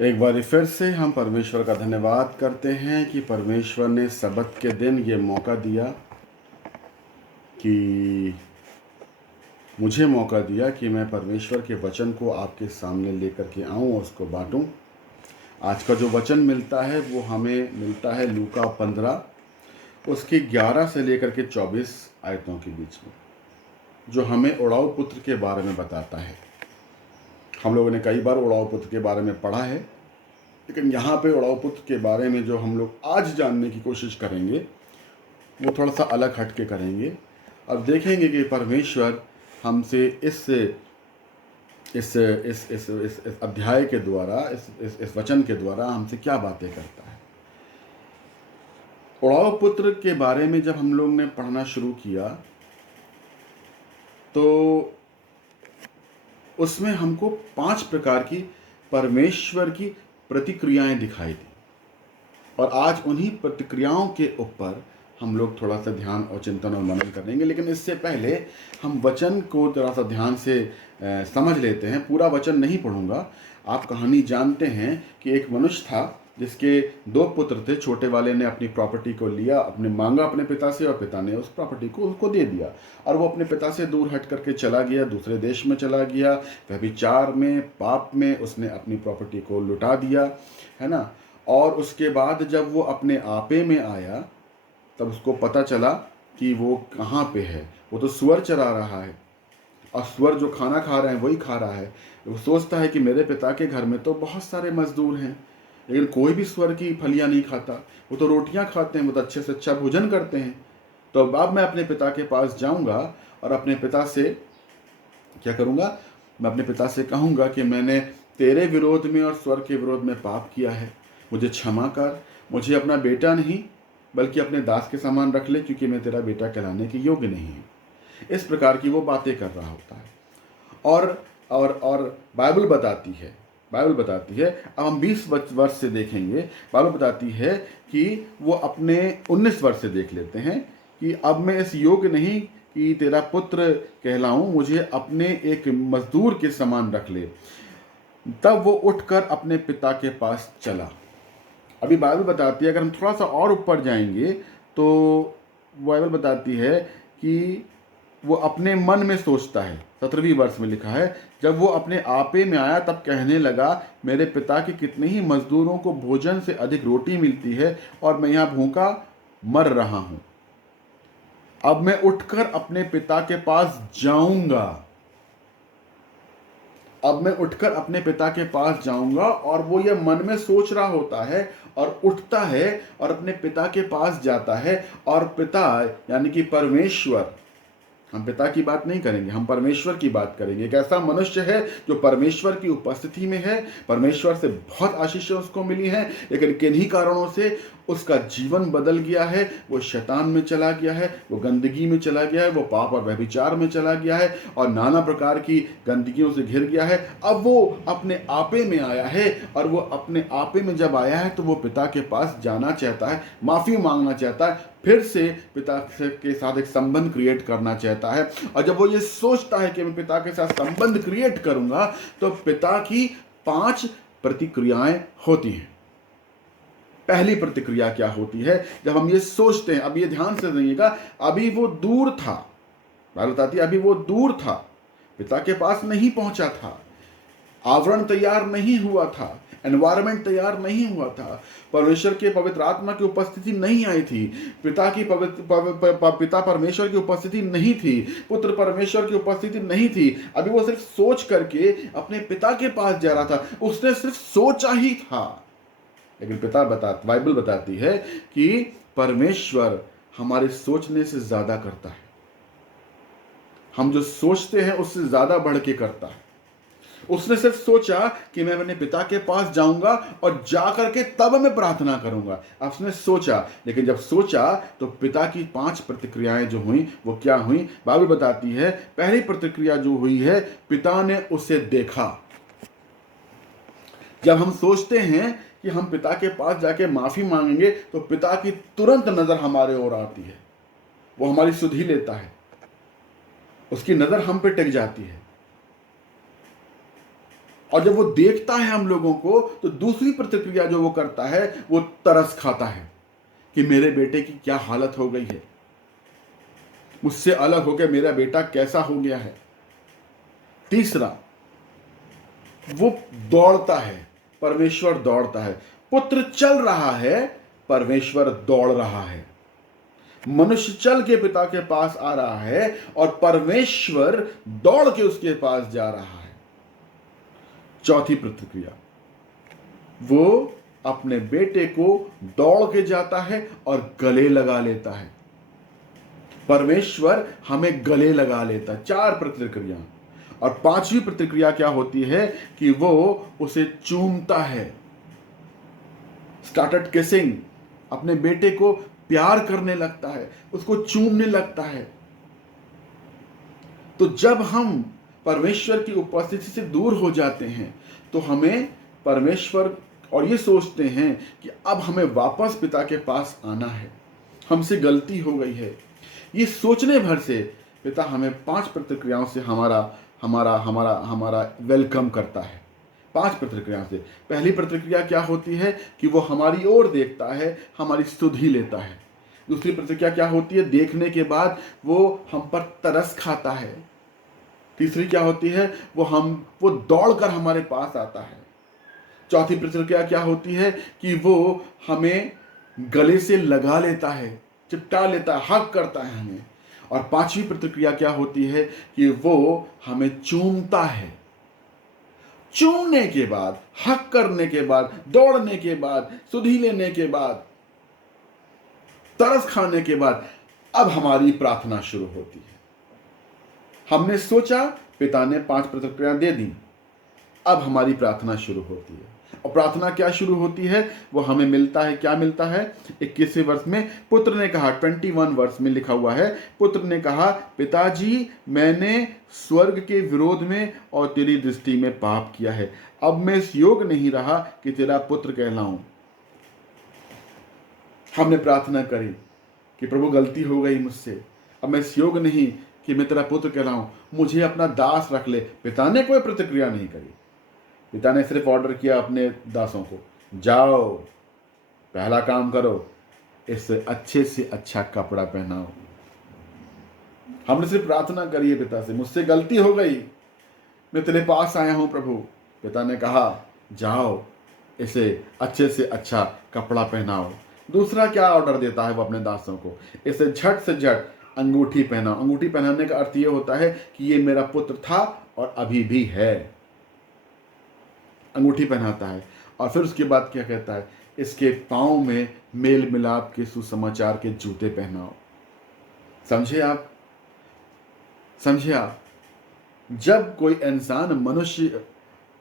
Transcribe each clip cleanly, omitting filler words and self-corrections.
एक बार फिर से हम परमेश्वर का धन्यवाद करते हैं कि परमेश्वर ने सबत के दिन ये मौका दिया कि मुझे मौका दिया कि मैं परमेश्वर के वचन को आपके सामने लेकर के आऊं और उसको बांटूं। आज का जो वचन मिलता है वो हमें मिलता है लूका 15 उसकी 11 से लेकर के 24 आयतों के बीच में, जो हमें उड़ाऊ पुत्र के बारे में बताता है। हम लोगों ने कई बार उड़ाऊ पुत्र के बारे में पढ़ा है, लेकिन यहाँ पे उड़ाऊ पुत्र के बारे में जो हम लोग आज जानने की कोशिश करेंगे वो थोड़ा सा अलग हट के करेंगे और देखेंगे कि परमेश्वर हमसे इस अध्याय के द्वारा इस वचन के द्वारा हमसे क्या बातें करता है। उड़ाऊ पुत्र के बारे में जब हम लोग ने पढ़ना शुरू किया तो उसमें हमको 5 प्रकार की परमेश्वर की प्रतिक्रियाएं दिखाई दी और आज उन्हीं प्रतिक्रियाओं के ऊपर हम लोग थोड़ा सा ध्यान और चिंतन और मनन करेंगे। लेकिन इससे पहले हम वचन को थोड़ा सा ध्यान से समझ लेते हैं। पूरा वचन नहीं पढ़ूंगा। आप कहानी जानते हैं कि एक मनुष्य था जिसके 2 पुत्र थे। छोटे वाले ने अपनी प्रॉपर्टी को लिया, मांगा अपने पिता से, और पिता ने उस प्रॉपर्टी को उसको दे दिया और वो अपने पिता से दूर हट करके चला गया, दूसरे देश में चला गया। व्यभिचार में, पाप में उसने अपनी प्रॉपर्टी को लुटा दिया, है ना। और उसके बाद जब वो अपने आपे में आया तब उसको पता चला कि वो कहाँ पे है। वो तो सुअर चरा रहा है और सुअर जो खाना खा रहे हैं वही खा रहा है। वो सोचता है कि मेरे पिता के घर में तो बहुत सारे मजदूर हैं, लेकिन कोई भी सुअर की फलियां नहीं खाता। वो तो रोटियां खाते हैं, वो तो अच्छे से अच्छा भोजन करते हैं। तो अब मैं अपने पिता के पास जाऊंगा और अपने पिता से क्या करूंगा, मैं अपने पिता से कहूंगा कि मैंने तेरे विरोध में और स्वर के विरोध में पाप किया है, मुझे क्षमा कर। मुझे अपना बेटा नहीं बल्कि अपने दास के समान रख ले, क्योंकि मैं तेरा बेटा कहलाने के योग्य नहीं हूँ। इस प्रकार की वो बातें कर रहा होता है। और बाइबल बताती है, अब हम 20 वर्ष से देखेंगे। बाइबल बताती है कि वो अपने 19 वर्ष से देख लेते हैं कि अब मैं इस योग्य नहीं कि तेरा पुत्र कहलाऊं, मुझे अपने एक मजदूर के समान रख ले। तब वो उठकर अपने पिता के पास चला। अभी बाइबल बताती है, अगर हम थोड़ा सा और ऊपर जाएंगे तो बाइबल बताती है कि वो अपने मन में सोचता है। 17वीं वर्ष में लिखा है, जब वो अपने आपे में आया तब कहने लगा, मेरे पिता के कितने ही मजदूरों को भोजन से अधिक रोटी मिलती है और मैं यहाँ भूखा मर रहा हूं। अब मैं उठकर अपने पिता के पास जाऊंगा। अब मैं उठकर अपने पिता के पास जाऊंगा। और वो ये मन में सोच रहा होता है और उठता है और अपने पिता के पास जाता है। और पिता यानी कि परमेश्वर, हम पिता की बात नहीं करेंगे, हम परमेश्वर की बात करेंगे। एक ऐसा मनुष्य है जो परमेश्वर की उपस्थिति में है, परमेश्वर से बहुत आशीषें उसको मिली हैं, लेकिन किन्हीं कारणों से उसका जीवन बदल गया है। वो शैतान में चला गया है, वो गंदगी में चला गया है, वो पाप और व्यभिचार में चला गया है और नाना प्रकार की गंदगियों से घिर गया है। अब वो अपने आपे में आया है और वो अपने आपे में जब आया है तो वो पिता के पास जाना चाहता है, माफी मांगना चाहता है, फिर से पिता के साथ एक संबंध क्रिएट करना चाहता है। और जब वो ये सोचता है कि मैं पिता के साथ संबंध क्रिएट करूंगा तो पिता की 5 प्रतिक्रियाएं होती हैं। पहली प्रतिक्रिया क्या होती है जब हम ये सोचते हैं? अब ये ध्यान से सुनिएगा, अभी वो दूर था, बात बताती है, अभी वो दूर था, पिता के पास नहीं पहुंचा था, आवरण तैयार नहीं हुआ था, एनवायरमेंट तैयार नहीं हुआ था, परमेश्वर के पवित्र आत्मा की उपस्थिति नहीं आई थी, पिता परमेश्वर की उपस्थिति नहीं थी, पुत्र परमेश्वर की उपस्थिति नहीं थी। अभी वो सिर्फ सोच करके अपने पिता के पास जा रहा था, उसने सिर्फ सोचा ही था। लेकिन बाइबल बताती है कि परमेश्वर हमारे सोचने से ज्यादा करता है। हम जो सोचते हैं उससे ज्यादा बढ़ के करता है। उसने सिर्फ सोचा कि मैं अपने पिता के पास जाऊंगा और जाकर के तब मैं प्रार्थना करूंगा। उसने सोचा, लेकिन जब सोचा तो पिता की 5 प्रतिक्रियाएं जो हुई वो क्या हुई? बाइबल बताती है, पहली प्रतिक्रिया जो हुई है, पिता ने उसे देखा। जब हम सोचते हैं कि हम पिता के पास जाके माफी मांगेंगे तो पिता की तुरंत नजर हमारे ओर आती है, वो हमारी सुधि लेता है, उसकी नजर हम पे टिक जाती है। और जब वो देखता है हम लोगों को, तो दूसरी प्रतिक्रिया जो वो करता है, वो तरस खाता है कि मेरे बेटे की क्या हालत हो गई है, मुझसे अलग होकर मेरा बेटा कैसा हो गया है। तीसरा, वो दौड़ता है, परमेश्वर दौड़ता है। पुत्र चल रहा है, परमेश्वर दौड़ रहा है। मनुष्य चल के पिता के पास आ रहा है और परमेश्वर दौड़ के उसके पास जा रहा है। चौथी प्रतिक्रिया, वो अपने बेटे को दौड़ के जाता है और गले लगा लेता है। परमेश्वर हमें गले लगा लेता है। 4 प्रतिक्रिया। और 5वीं प्रतिक्रिया क्या होती है कि वो उसे चूमता है। स्टार्टेड किसिंग, अपने बेटे को प्यार करने लगता है, उसको चूमने लगता है। तो जब हम परमेश्वर की उपस्थिति से दूर हो जाते हैं, तो हमें परमेश्वर और ये सोचते हैं कि अब हमें वापस पिता के पास आना है, हमसे गलती हो गई है। ये सोचने भर से पिता हमें 5 प्रतिक्रियाओं से हमारा हमारा हमारा हमारा वेलकम करता है। 5 प्रतिक्रियाओं से। पहली प्रतिक्रिया क्या होती है कि वो हमारी ओर देखता है, हमारी सुधि लेता है। दूसरी प्रतिक्रिया क्या होती है, देखने के बाद वो हम पर तरस खाता है। तीसरी क्या होती है, वो दौड़कर हमारे पास आता है। चौथी प्रतिक्रिया क्या होती है कि वो हमें गले से लगा लेता है, चिपटा लेता है, हक करता है हमें। और 5वीं प्रतिक्रिया क्या होती है कि वो हमें चूमता है। चूमने के बाद, हक करने के बाद, दौड़ने के बाद, सुधि लेने के बाद, तरस खाने के बाद, अब हमारी प्रार्थना शुरू होती है। हमने सोचा, पिता ने 5 प्रतिक्रिया दे दी, अब हमारी प्रार्थना शुरू होती है। और प्रार्थना क्या शुरू होती है, वो हमें मिलता है। क्या मिलता है? 21वें वर्ष में पुत्र ने कहा, 21 वर्ष में लिखा हुआ है, पुत्र ने कहा, पिताजी मैंने स्वर्ग के विरोध में और तेरी दृष्टि में पाप किया है, अब मैं इस योग नहीं रहा कि तेरा पुत्र कहलाऊं। हमने प्रार्थना करी कि प्रभु गलती हो गई मुझसे, अब मैं इस योग नहीं कि मैं तेरा पुत्र कहलाऊं, मुझे अपना दास रख ले। पिता ने कोई प्रतिक्रिया नहीं करी। पिता ने सिर्फ ऑर्डर किया अपने दासों को, जाओ पहला काम करो, इससे अच्छे से अच्छा कपड़ा पहनाओ। हमने सिर्फ प्रार्थना करी है पिता से, मुझसे गलती हो गई, मैं तेरे पास आया हूं प्रभु। पिता ने कहा, जाओ इसे अच्छे से अच्छा कपड़ा पहनाओ। दूसरा क्या ऑर्डर देता है वो अपने दासों को, इसे झट से झट अंगूठी पहनाओ। अंगूठी पहनाने का अर्थ ये होता है कि ये मेरा पुत्र था और अभी भी है। अंगूठी पहनाता है और फिर उसके बाद क्या कहता है, इसके पाँव में मेल मिलाप के सुसमाचार के जूते पहनाओ। समझे आप? समझे आप? जब कोई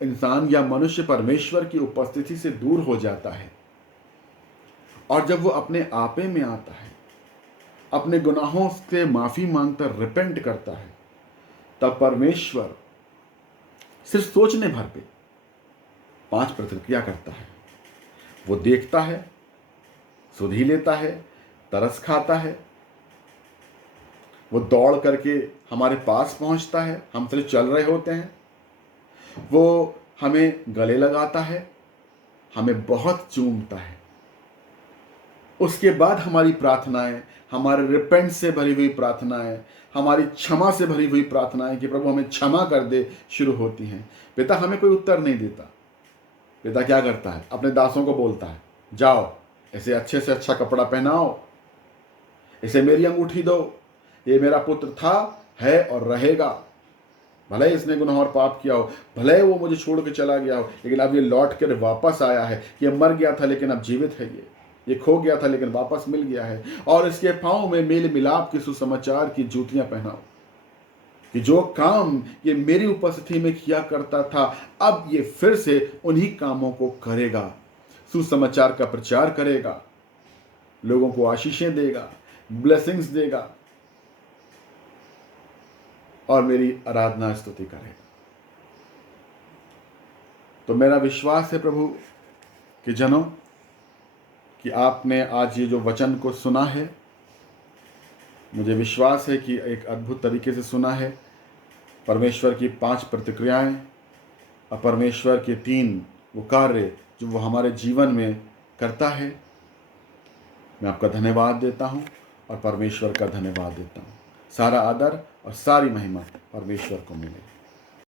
इंसान या मनुष्य परमेश्वर की उपस्थिति से दूर हो जाता है और जब वो अपने आपे में आता है, अपने गुनाहों से माफी मांगकर रिपेंट करता है, तब परमेश्वर सिर्फ सोचने भर पे 5 प्रतिक्रिया करता है। वो देखता है, सुधि लेता है, तरस खाता है, वो दौड़ करके हमारे पास पहुंचता है, हम सिर्फ चल रहे होते हैं, वो हमें गले लगाता है, हमें बहुत चूमता है। उसके बाद हमारी प्रार्थनाएं, हमारे रिपेंट से भरी हुई प्रार्थनाएं, हमारी क्षमा से भरी हुई प्रार्थनाएं कि प्रभु हमें क्षमा कर दे, शुरू होती हैं। पिता हमें कोई उत्तर नहीं देता। पिता क्या करता है, अपने दासों को बोलता है, जाओ इसे अच्छे से अच्छा कपड़ा पहनाओ, इसे मेरी अंगूठी दो, ये मेरा पुत्र था, है और रहेगा। भले ही इसने गुनाह और पाप किया हो, भले ही वो मुझे छोड़ के चला गया हो, लेकिन अब ये लौट कर वापस आया है। ये मर गया था लेकिन अब जीवित है, ये खो गया था लेकिन वापस मिल गया है। और इसके पाँव में मेल मिलाप के सुसमाचार की जूतियां पहनाओ कि जो काम ये मेरी उपस्थिति में किया करता था, अब ये फिर से उन्हीं कामों को करेगा, सुसमाचार का प्रचार करेगा, लोगों को आशीषें देगा, ब्लेसिंग्स देगा और मेरी आराधना स्तुति करेगा। तो मेरा विश्वास है प्रभु कि जनों कि आपने आज ये जो वचन को सुना है, मुझे विश्वास है कि एक अद्भुत तरीके से सुना है। परमेश्वर की 5 प्रतिक्रियाएं और परमेश्वर के 3 वो कार्य जो वो हमारे जीवन में करता है, मैं आपका धन्यवाद देता हूँ और परमेश्वर का धन्यवाद देता हूँ। सारा आदर और सारी महिमा परमेश्वर को मिले।